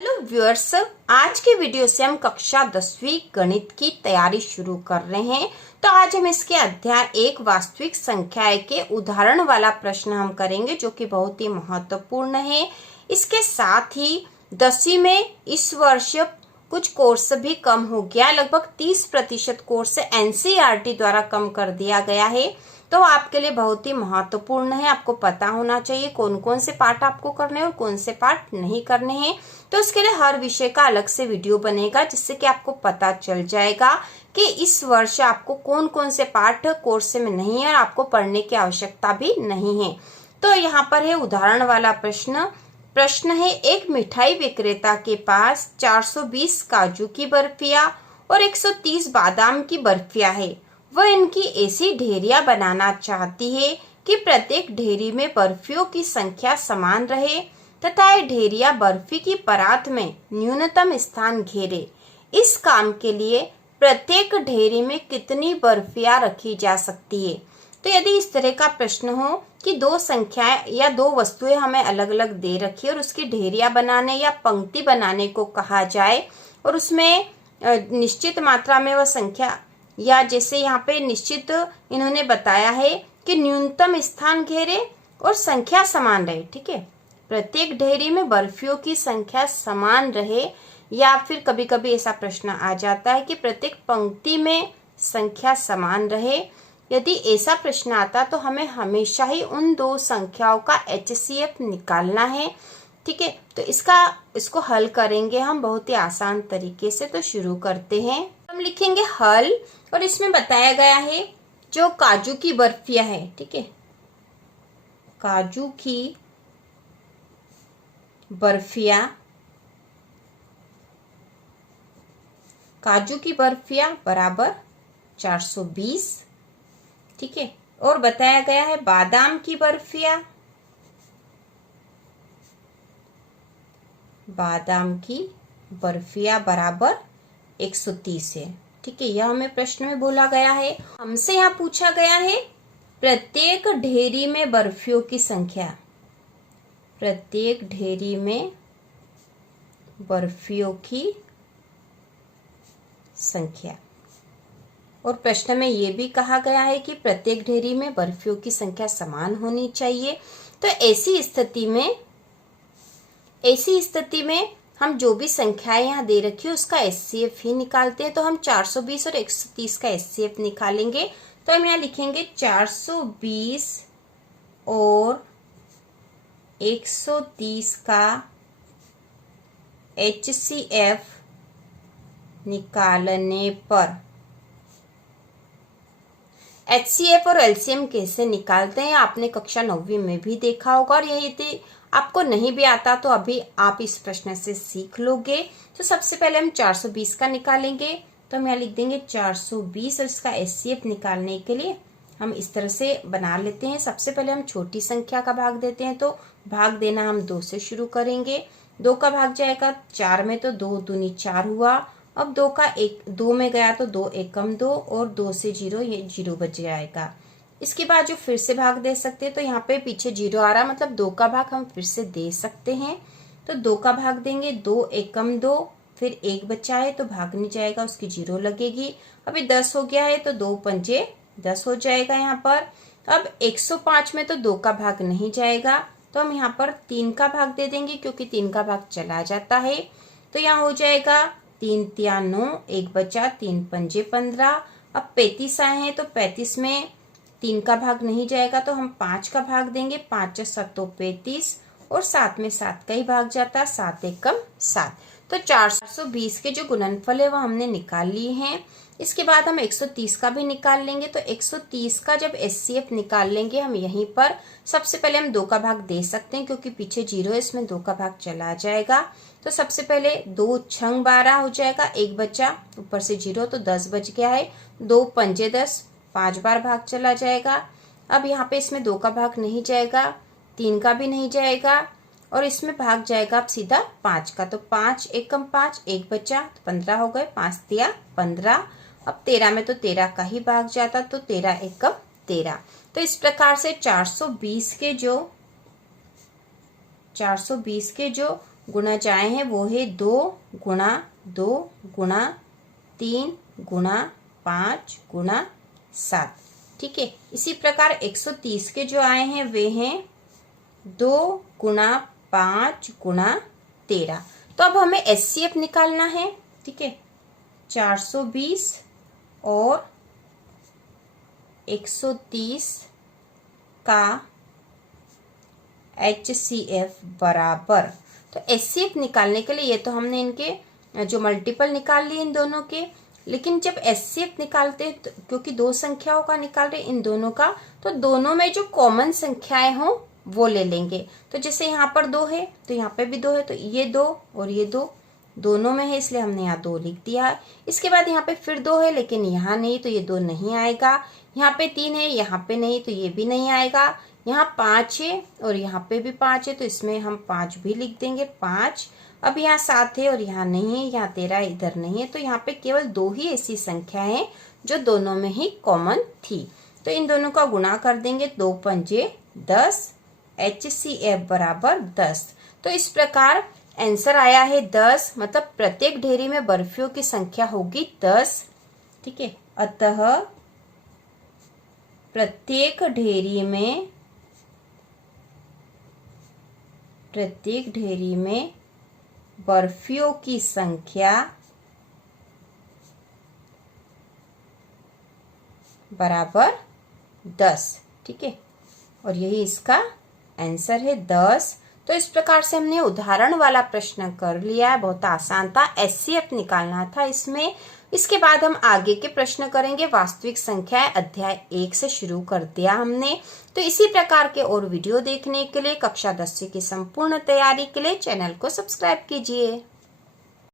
Hello viewers, आज के video से हम कक्षा 10वीं गणित की तैयारी शुरू कर रहे हैं। तो आज हम इसके अध्याय 1 वास्तविक संख्याएं के उदाहरण वाला प्रश्न हम करेंगे, जो कि बहुत ही महत्वपूर्ण है। इसके साथ ही 10वीं में इस वर्ष कुछ कोर्स भी कम हो गया, लगभग 30% कोर्स एनसीईआरटी द्वारा कम कर दिया गया है। तो आपके लिए बहुत ही महत्वपूर्ण है, आपको पता होना चाहिए कौन कौन से पार्ट आपको करने हैं और कौन से पार्ट नहीं करने हैं। तो उसके लिए हर विषय का अलग से वीडियो बनेगा, जिससे कि आपको पता चल जाएगा कि इस वर्ष आपको कौन कौन से पार्ट कोर्स में नहीं है और आपको पढ़ने की आवश्यकता भी नहीं है। तो यहाँ पर है उदाहरण वाला प्रश्न है, एक मिठाई विक्रेता के पास 420 काजू की बर्फियां और 130 बादाम की बर्फियां है। वह इनकी ऐसी ढेरियां बनाना चाहती है कि प्रत्येक ढेरी में बर्फियों की संख्या समान रहे तथा ये ढेरियां बर्फी की परात में न्यूनतम स्थान घेरे। इस काम के लिए प्रत्येक ढेरी में कितनी बर्फियां रखी जा सकती है। तो यदि इस तरह का प्रश्न हो कि दो संख्याएं या दो वस्तुएं हमें अलग अलग दे रखी और उसकी ढेरियां बनाने या पंक्ति बनाने को कहा जाए और उसमें निश्चित मात्रा में वह संख्या, या जैसे यहाँ पे निश्चित इन्होंने बताया है कि न्यूनतम स्थान घेरे और संख्या समान रहे। ठीक है, प्रत्येक ढेरी में बर्फियों की संख्या समान रहे, या फिर कभी कभी ऐसा प्रश्न आ जाता है कि प्रत्येक पंक्ति में संख्या समान रहे। यदि ऐसा प्रश्न आता तो हमें हमेशा ही उन दो संख्याओं का HCF निकालना है। ठीक है, तो इसको हल करेंगे हम बहुत ही आसान तरीके से। तो शुरू करते हैं। हम लिखेंगे हल, और इसमें बताया गया है जो काजू की बर्फियां है। ठीक है, काजू की बर्फियां, बराबर 420। ठीक है, और बताया गया है बादाम की बर्फियां, बराबर 130 है। ठीक है, यह हमें प्रश्न में बोला गया है। हमसे यहाँ पूछा गया है प्रत्येक ढेरी में बर्फियों की संख्या, प्रत्येक ढेरी में बर्फियों की संख्या। और प्रश्न में यह भी कहा गया है कि प्रत्येक ढेरी में बर्फियों की संख्या समान होनी चाहिए। तो ऐसी स्थिति में हम जो भी संख्याएं यहाँ दे रखी है उसका HCF ही निकालते हैं। तो हम 420 और 130 का HCF निकालेंगे। तो हम यहाँ लिखेंगे 420 और 130 का HCF निकालने पर, HCF और LCM कैसे निकालते हैं आपने कक्षा 9वीं में भी देखा होगा, और यदि आपको नहीं भी आता तो अभी आप इस प्रश्न से सीख लोगे। तो सबसे पहले हम 420 का निकालेंगे। तो हम यहाँ लिख देंगे 420, और इसका HCF निकालने के लिए हम इस तरह से बना लेते हैं। सबसे पहले हम छोटी संख्या का भाग देते हैं, तो भाग देना हम 2 से शुरू करेंगे। 2 का भाग जाएगा 4 में, तो 2 दूनी 4 हुआ। अब 2 का 2 में गया तो 2 एकम 2, और 2 से 0, ये 0 बच जाएगा। इसके बाद जो फिर से भाग दे सकते हैं, तो यहाँ पे पीछे 0 आ रहा, मतलब 2 का भाग हम फिर से दे सकते हैं। तो 2 का भाग देंगे, 2 एकम 2, फिर 1 बचा है तो भाग नहीं जाएगा, उसकी 0 लगेगी। अभी 10 हो गया है तो 2 पंजे 10 हो जाएगा यहाँ पर। अब 105 में तो 2 का भाग नहीं जाएगा, तो हम यहाँ पर 3 का भाग दे देंगे, क्योंकि 3 का भाग चला जाता है। तो यहाँ हो जाएगा 3 तिया 9, 1 बचा, 3 पंजे 15। अब 35 आए हैं तो 35 में 3 का भाग नहीं जाएगा, तो हम 5 का भाग देंगे। 5 7 35, और 7 में 7 का ही भाग जाता है, 7 एकम 7। तो 420 के जो गुणनफल है वो हमने निकाल लिए हैं। इसके बाद हम 130 का भी निकाल लेंगे। तो 130 का जब HCF निकाल लेंगे हम यहीं पर, सबसे पहले हम 2 का भाग दे सकते हैं, क्योंकि पीछे 0 है, इसमें 2 का भाग चला जाएगा। तो सबसे पहले 2 छंग 12 हो जाएगा, 1 बचा, ऊपर से 0, तो 10 बच गया है। 2 पंजे 10, 5 बार भाग चला जाएगा। अब यहाँ पे इसमें 2 का भाग नहीं जाएगा, 3 का भी नहीं जाएगा, और इसमें भाग जाएगा अब सीधा 5 का। तो 5 एकम 5, 1 बचा, तो 15 हो गए, 5 तिया 15। अब 13 में तो 13 का ही भाग जाता, तो 13 एकम 13। तो इस प्रकार से 420 के जो गुणज आए हैं वो है 2 गुणा 2 गुणा 3 गुणा 5 गुणा 7। ठीक है, इसी प्रकार 130 के जो आए हैं वे हैं 2 गुणा 5 गुणा 13। तो अब हमें एचसीएफ निकालना है। ठीक है, 420 और 130 का HCF बराबर, तो HCF निकालने के लिए ये तो हमने इनके जो मल्टीपल निकाल लिए इन दोनों के, लेकिन जब HCF निकालते हैं तो क्योंकि दो संख्याओं का निकाल रहे इन दोनों का, तो दोनों में जो कॉमन संख्याएं हो वो ले लेंगे। तो जैसे यहाँ पर 2 है तो यहाँ पे भी 2 है, तो ये 2 और ये 2 दोनों में है, इसलिए हमने यहाँ 2 लिख दिया। इसके बाद यहाँ पे फिर 2 है लेकिन यहाँ नहीं, तो ये 2 नहीं आएगा। यहाँ पे 3 है, यहाँ पे नहीं, तो ये भी नहीं आएगा। यहाँ 5 है और यहाँ पे भी 5 है, तो इसमें हम 5 भी लिख देंगे, 5। अब यहाँ 7 है और यहाँ नहीं है, यहाँ 13 इधर नहीं है, तो यहाँ पे केवल 2 ही ऐसी संख्या है जो दोनों में ही कॉमन थी। तो इन दोनों का गुणा कर देंगे, 2 पंजे 10, HCF बराबर 10। तो इस प्रकार आंसर आया है 10, मतलब प्रत्येक ढेरी में बर्फियों की संख्या होगी 10। ठीक है, अतः प्रत्येक ढेरी में बर्फियों की संख्या बराबर 10। ठीक है, और यही इसका आंसर है 10। तो इस प्रकार से हमने उदाहरण वाला प्रश्न कर लिया है, बहुत आसान था, एचसीएफ निकालना था इसमें। इसके बाद हम आगे के प्रश्न करेंगे। वास्तविक संख्याएं अध्याय 1 से शुरू कर दिया हमने। तो इसी प्रकार के और वीडियो देखने के लिए कक्षा 10वीं की संपूर्ण तैयारी के लिए चैनल को सब्सक्राइब कीजिए।